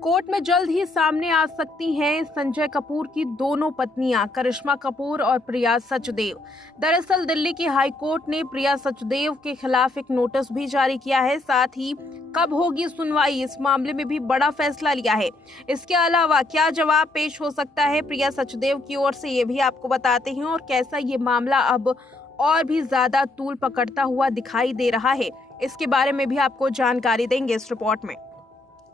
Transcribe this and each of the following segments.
Court में जल्द ही सामने आ सकती हैं संजय कपूर की दोनों पत्नियां करिश्मा कपूर और प्रिया सचदेव। दरअसल दिल्ली की हाई कोर्ट ने प्रिया सचदेव के खिलाफ एक नोटिस भी जारी किया है। साथ ही कब होगी सुनवाई, इस मामले में भी बड़ा फैसला लिया है। इसके अलावा क्या जवाब पेश हो सकता है प्रिया सचदेव की ओर से, ये भी आपको बताते हैं और कैसा ये मामला अब और भी ज्यादा तूल पकड़ता हुआ दिखाई दे रहा है, इसके बारे में भी आपको जानकारी देंगे इस रिपोर्ट में।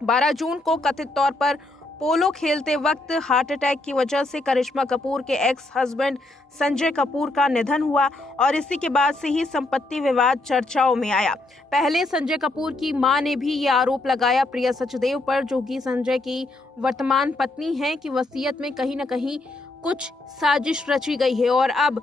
12 जून को कथित तौर पर पोलो खेलते वक्त हार्ट अटैक की वजह से करिश्मा कपूर के एक्स हस्बैंड संजय कपूर का निधन हुआ और इसी के बाद से ही संपत्ति विवाद चर्चाओं में आया। पहले संजय कपूर की मां ने भी ये आरोप लगाया प्रिया सचदेव पर, जो कि संजय की वर्तमान पत्नी है, कि वसीयत में कहीं न कहीं कुछ साजिश रची गई है। और अब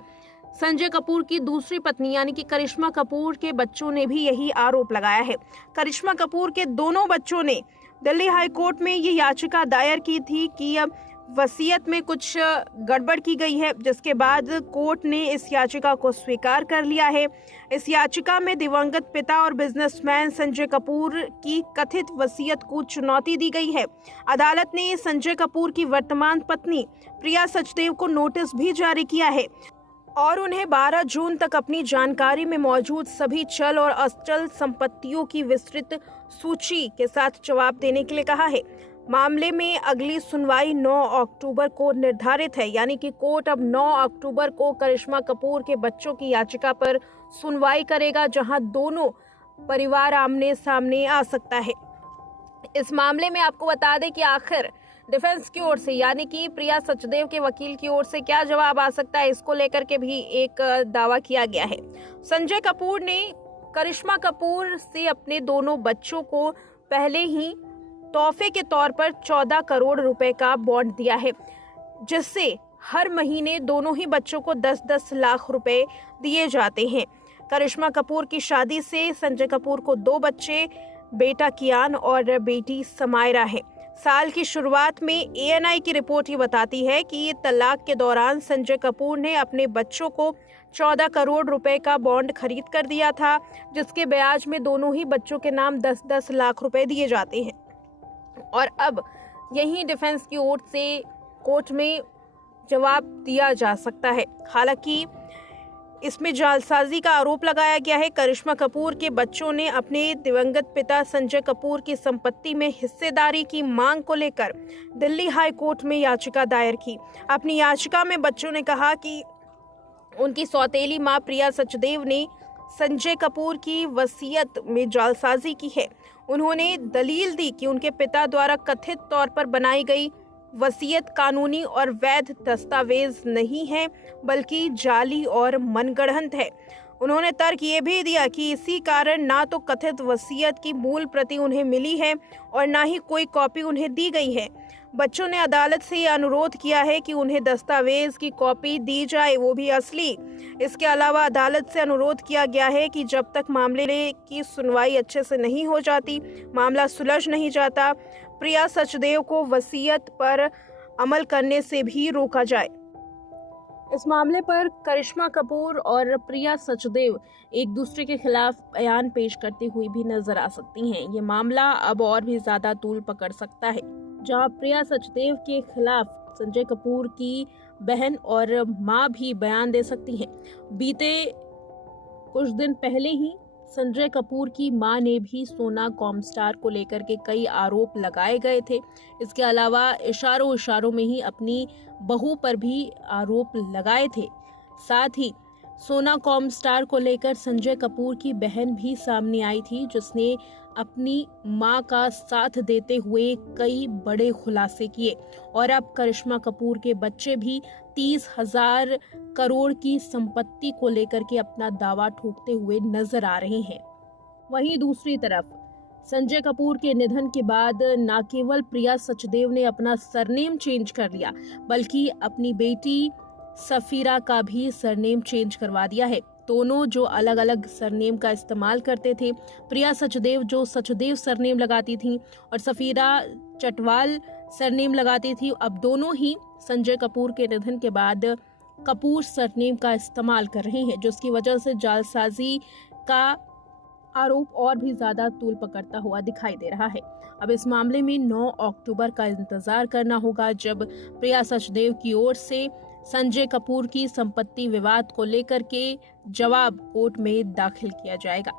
संजय कपूर की दूसरी पत्नी यानी कि करिश्मा कपूर के बच्चों ने भी यही आरोप लगाया है। करिश्मा कपूर के दोनों बच्चों ने दिल्ली हाई कोर्ट में ये याचिका दायर की थी कि अब वसीयत में कुछ गड़बड़ की गई है, जिसके बाद कोर्ट ने इस याचिका को स्वीकार कर लिया है। इस याचिका में दिवंगत पिता और बिजनेसमैन संजय कपूर की कथित वसीयत को चुनौती दी गई है। अदालत ने संजय कपूर की वर्तमान पत्नी प्रिया सचदेव को नोटिस भी जारी किया है और उन्हें 12 जून तक अपनी जानकारी में मौजूद सभी चल और अचल संपत्तियों की विस्तृत सूची के साथ जवाब देने के लिए कहा है। मामले में अगली सुनवाई 9 अक्टूबर को निर्धारित है, यानी कि कोर्ट अब 9 अक्टूबर को करिश्मा कपूर के बच्चों की याचिका पर सुनवाई करेगा, जहां दोनों परिवार आमने सामने आ सकता है। इस मामले में आपको बता दें कि आखिर डिफेंस की ओर से यानी कि प्रिया सचदेव के वकील की ओर से क्या जवाब आ सकता है, इसको लेकर के भी एक दावा किया गया है। संजय कपूर ने करिश्मा कपूर से अपने दोनों बच्चों को पहले ही तोहफे के तौर पर 14 करोड़ रुपए का बॉन्ड दिया है, जिससे हर महीने दोनों ही बच्चों को 10-10 लाख रुपए दिए जाते हैं। करिश्मा कपूर की शादी से संजय कपूर को 2 बच्चे, बेटा कियान और बेटी समायरा है। साल की शुरुआत में ANI की रिपोर्ट ये बताती है कि ये तलाक के दौरान संजय कपूर ने अपने बच्चों को 14 करोड़ रुपए का बॉन्ड खरीद कर दिया था, जिसके ब्याज में दोनों ही बच्चों के नाम 10-10 लाख रुपए दिए जाते हैं। और अब यही डिफेंस की ओर से कोर्ट में जवाब दिया जा सकता है। हालांकि इसमें जालसाजी का आरोप लगाया गया है। करिश्मा कपूर के बच्चों ने अपने दिवंगत पिता संजय कपूर की संपत्ति में हिस्सेदारी की मांग को लेकर दिल्ली हाई कोर्ट में याचिका दायर की। अपनी याचिका में बच्चों ने कहा कि उनकी सौतेली मां प्रिया सचदेव ने संजय कपूर की वसीयत में जालसाजी की है। उन्होंने दलील दी कि उनके पिता द्वारा कथित तौर पर बनाई गई वसीयत कानूनी और वैध दस्तावेज नहीं है, बल्कि जाली और मनगढ़ंत है। उन्होंने तर्क ये भी दिया कि इसी कारण ना तो कथित वसीयत की मूल प्रति उन्हें मिली है और ना ही कोई कॉपी उन्हें दी गई है। बच्चों ने अदालत से ये अनुरोध किया है कि उन्हें दस्तावेज की कॉपी दी जाए, वो भी असली। इसके अलावा अदालत से अनुरोध किया गया है कि जब तक मामले की सुनवाई अच्छे से नहीं हो जाती, मामला सुलझ नहीं जाता, प्रिया सचदेव को वसीयत पर अमल करने से भी रोका जाए। इस मामले पर करिश्मा कपूर और प्रिया सचदेव एक दूसरे के खिलाफ बयान पेश करती हुई भी नजर आ सकती हैं। ये मामला अब और भी ज्यादा तूल पकड़ सकता है, जहां प्रिया सचदेव के खिलाफ संजय कपूर की बहन और मां भी बयान दे सकती हैं। बीते कुछ दिन पहले ही संजय कपूर की मां ने भी सोना कॉमस्टार को लेकर के कई आरोप लगाए गए थे। इसके अलावा इशारों में ही अपनी बहू पर भी आरोप लगाए थे। साथ ही सोना कॉमस्टार को लेकर संजय कपूर की बहन भी सामने आई थी, जिसने अपनी मां का साथ देते हुए कई बड़े खुलासे किए। और अब करिश्मा कपूर के बच्चे भी 30,000 करोड़ की संपत्ति को लेकर के अपना दावा ठोकते हुए नजर आ रहे हैं। वहीं दूसरी तरफ संजय कपूर के निधन के बाद न केवल प्रिया सचदेव ने अपना सरनेम चेंज कर लिया, बल्कि अपनी बेटी सफीरा का भी सरनेम चेंज करवा दिया है। दोनों जो अलग अलग सरनेम का इस्तेमाल करते थे, प्रिया सचदेव जो सचदेव सरनेम लगाती थी और सफीरा चटवाल सरनेम लगाती थी, अब दोनों ही संजय कपूर के निधन के बाद कपूर सरनेम का इस्तेमाल कर रहे हैं, जिसकी वजह से जालसाजी का आरोप और भी ज्यादा तूल पकड़ता हुआ दिखाई दे रहा है। अब इस मामले में 9 अक्टूबर का इंतजार करना होगा, जब प्रिया सचदेव की ओर से संजय कपूर की संपत्ति विवाद को लेकर के जवाब कोर्ट में दाखिल किया जाएगा।